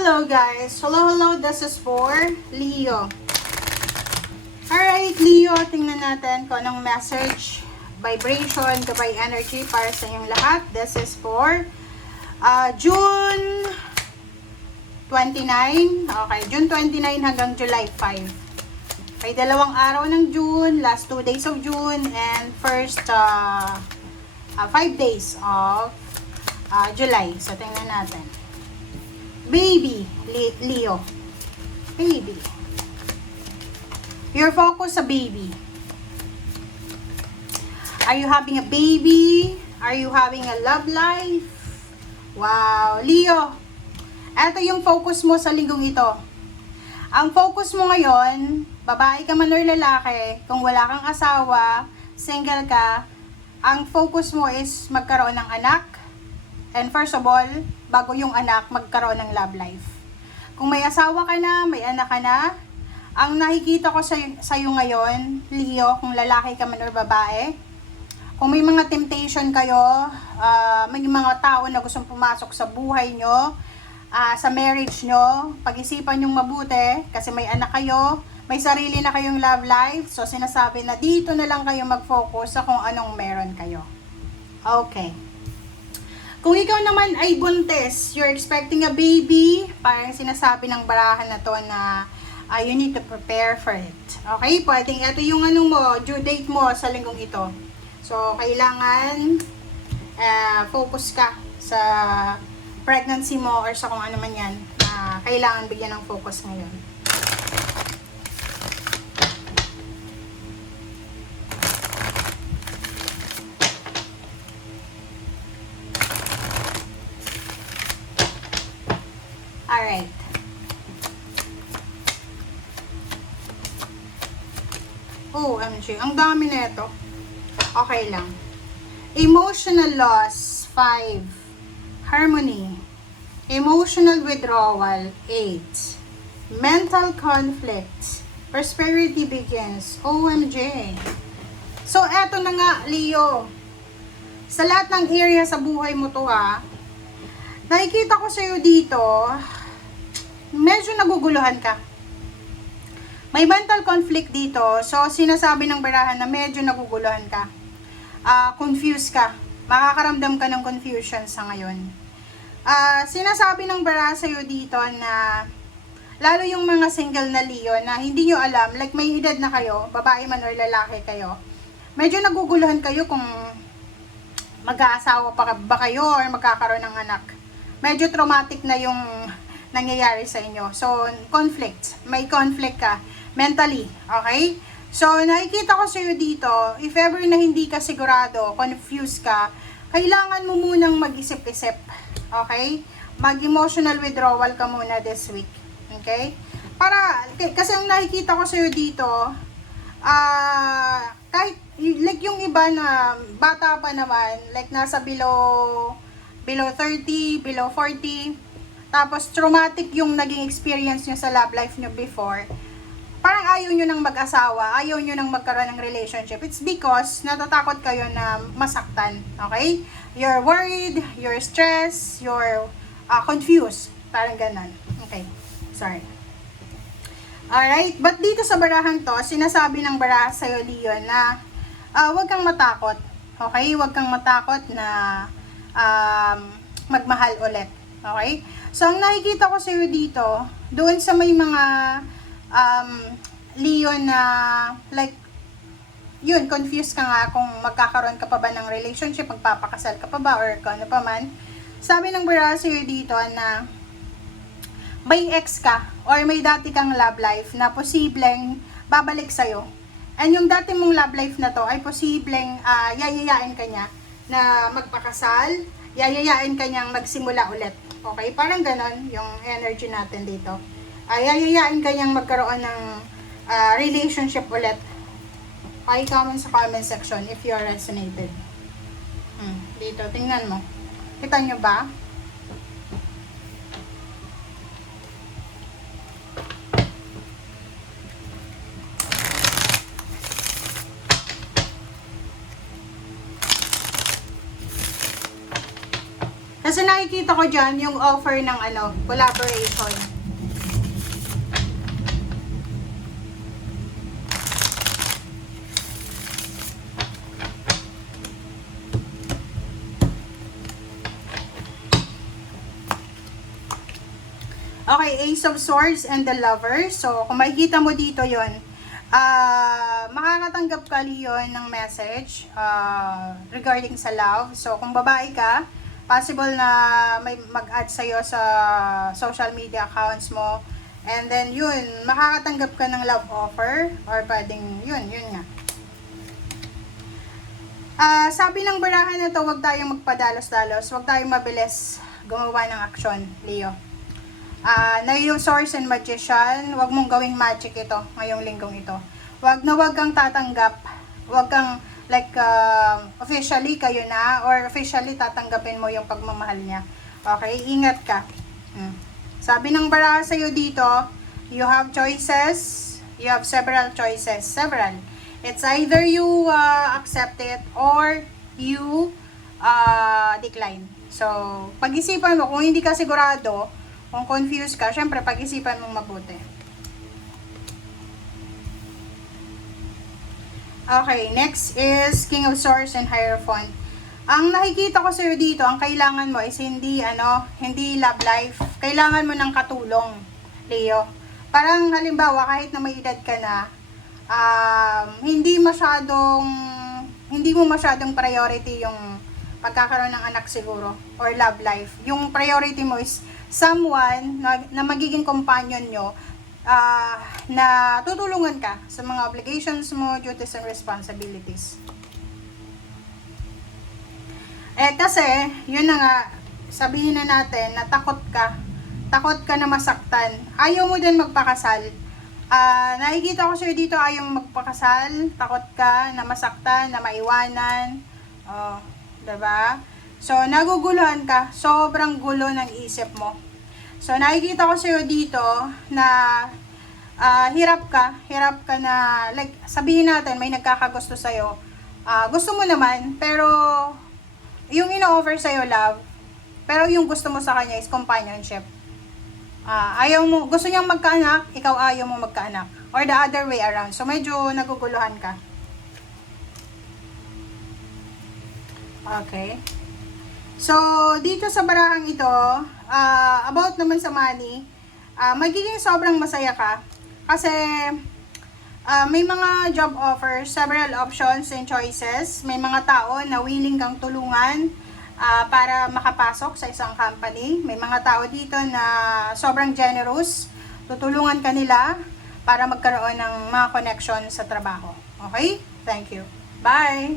Hello guys! Hello, this is for Leo. Alright, Leo, tingnan natin kung anong message, vibration, gabay energy para sa inyong lahat. This is for June 29. Okay, June 29 hanggang July 5. May dalawang araw ng June, last 2 days of June, and first 5 days of July. So, tingnan natin. Baby, Leo. Baby. Your focus sa baby. Are you having a baby? Are you having a love life? Wow, Leo. Ito yung focus mo sa linggong ito. Ang focus mo ngayon, babae ka man or lalaki, kung wala kang asawa, single ka, ang focus mo is magkaroon ng anak. And first of all, bago yung anak, magkaroon ng love life. Kung may asawa ka na, may anak ka na, ang nakikita ko sa'yo ngayon, Leo, kung lalaki ka man or babae, kung may mga temptation kayo, may mga tao na gustong pumasok sa buhay nyo, sa marriage nyo, pag-isipan nyong mabuti, kasi may anak kayo, may sarili na kayong love life, so sinasabi na dito na lang kayo mag-focus sa kung anong meron kayo. Okay. Kung ikaw naman ay buntis, you're expecting a baby, parang sinasabi ng barahan na to na you need to prepare for it. Okay? Pwedeng ito yung due date mo sa linggong ito. So, kailangan focus ka sa pregnancy mo or sa kung ano man yan. Kailangan bigyan ng focus ngayon. Alright. OMG, ang dami na ito. Okay lang. Emotional loss, 5. Harmony. Emotional withdrawal, 8. Mental conflict. Prosperity begins. OMG. So, eto na nga, Leo. Sa lahat ng area sa buhay mo to nakikita ko sa'yo dito, medyo naguguluhan ka. May mental conflict dito, so sinasabi ng barahan na medyo naguguluhan ka. Confused ka. Makakaramdam ka ng confusion sa ngayon. Sinasabi ng barahan sa'yo dito na, lalo yung mga single na Leo na hindi nyo alam, like may edad na kayo, babae man or lalaki kayo, medyo naguguluhan kayo kung mag-aasawa pa ba kayo or magkakaroon ng anak. Medyo traumatic na yung nangyayari sa inyo. So, conflict. May conflict ka mentally. Okay? So, nakikita ko sa'yo dito, if ever na hindi ka sigurado, confused ka, kailangan mo munang mag-isip-isip. Okay? Mag-emotional withdrawal ka muna this week. Okay? Kasi ang nakikita ko sa'yo dito, kahit, like yung iba na bata pa naman, like nasa below 30, below 40, tapos traumatic yung naging experience nyo sa love life nyo before, parang ayaw nyo nang mag-asawa, ayaw nyo nang magkaroon ng relationship. It's because natatakot kayo na masaktan, okay? You're worried, you're stressed, you're confused, parang ganon. Okay, sorry. Alright, but dito sa barahang to, sinasabi ng baraha sa'yo, Leo, na huwag kang matakot, okay? Huwag kang matakot na magmahal ulit. Okay? So, ang nakikita ko sa iyo dito, doon sa may mga Leo na like, yun, confused ka nga kung magkakaroon ka pa ba ng relationship, magpapakasal ka pa ba, or kung ano pa man. Sabi ng baraha sa iyo dito na may ex ka, or may dati kang love life na posibleng babalik sa'yo. And yung dati mong love life na to ay posibleng yayayain ka niya na magpakasal, yayayain ka niyang magsimula ulit. Okay? Parang ganon yung energy natin dito. Yayayain ka niyang magkaroon ng relationship ulit. Comment sa comment section if you are resonated. Dito, tingnan mo. Kita nyo ba? Kasi nakikita ko dyan, yung offer ng collaboration. Okay, Ace of Swords and the Lover. So, kung makikita mo dito yon, makakatanggap ka Leon ng message regarding sa love. So, kung babae ka, possible na may mag-add sa'yo sa social media accounts mo. And then, yun, makakatanggap ka ng love offer. Or pwedeng, yun nga. Sabi ng barahan na to, huwag tayong magpadalos-dalos. Huwag tayong mabilis gumawa ng aksyon, Leo. Na yung Source and Magician, wag mong gawing magic ito ngayong linggong ito. Wag kang tatanggap, wag kang officially kayo na or officially tatanggapin mo yung pagmamahal niya. Okay, ingat ka. Sabi ng baraha sa'yo dito, you have choices, you have several choices, several. It's either you accept it or you decline. So, pag-isipan mo, kung hindi ka sigurado, kung confused ka, syempre pag-isipan mong mabuti. Okay, next is King of Swords and Hierophant. Ang nakikita ko sa'yo dito, ang kailangan mo is hindi love life. Kailangan mo ng katulong, Leo. Parang halimbawa, kahit na may edad ka na, hindi mo masyadong priority yung pagkakaroon ng anak siguro, or love life. Yung priority mo is someone na magiging companion nyo, na tutulungan ka sa mga obligations mo, duties and responsibilities. Kasi, yun na nga, sabihin na natin na takot ka na masaktan. Ayaw mo din magpakasal. Nakikita ko sa'yo dito, ayaw mo magpakasal, takot ka na masaktan, na maiwanan. Diba? So, naguguluhan ka. Sobrang gulo ng isip mo. So, nakikita ko sa'yo dito na hirap ka na, like, sabihin natin, may nagkakagusto sa'yo. Gusto mo naman, pero yung ino-offer sa'yo love, pero yung gusto mo sa kanya is companionship. Gusto niyang magkaanak, ikaw ayaw mo magkaanak. Or the other way around. So, medyo naguguluhan ka. Okay. So, dito sa barahang ito, about naman sa money, magiging sobrang masaya ka. Kasi, may mga job offers, several options and choices. May mga tao na willing kang tulungan para makapasok sa isang company. May mga tao dito na sobrang generous. Tutulungan ka nila para magkaroon ng mga connection sa trabaho. Okay? Thank you. Bye!